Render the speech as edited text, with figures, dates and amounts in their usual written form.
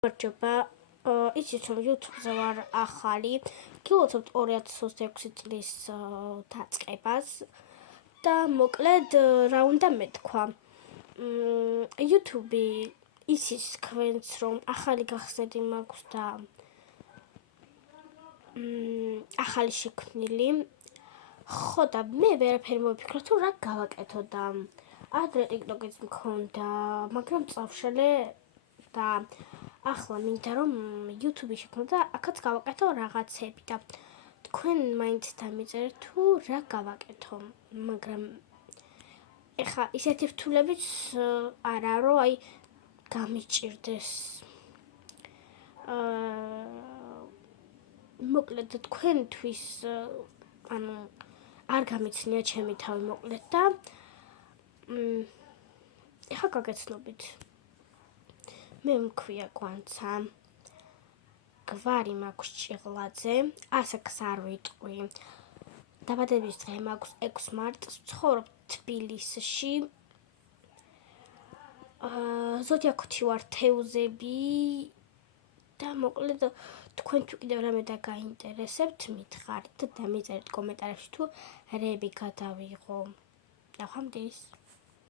გამარჯობა. იცით რომ YouTube-ზე ვარ ახალი, გილოცავთ 2026 წლის დაწყებას და მოკლედ რა უნდა მეთქვა. YouTube იცის თქვენს რომ ახალი გახსნილი მაქვს და ახალი შექმნილი. ხო და მე ვერაფერი მოვიფიქრო თუ რა გავაკეთო და ადრე TikTok-იც მქონდა, მაგრამ წავშალე და ახლა მინდა რომ YouTube-ი შექმნო და აქაც გავაკეთო რაღაცები და თქვენ მაინც დამიწერეთ თუ რა გავაკეთო, მაგრამ ეხა ისეთი რთულებიც არა რომ აი გამიჭირდეს. მოკლედ თქვენთვის ანუ არ გამიცნია ჩემი თავი მოკლედ და ეხა გაგეცნობით. მე მქვია კვანცა, გვარი მაქვს ჭიღლაძე, ასაკს არ ვიტყვი. დაბადების დღე მაქვს 6 მარტს, ვცხოვრობ თბილისში. ზოდიაქოთი ვარ თევზები და მოკლედ თქვენ თუ კიდევ რამე და გაინტერესებთ, მითხარით და დამიწერეთ კომენტარებში თუ რები გადავიღო. ნახვამდის.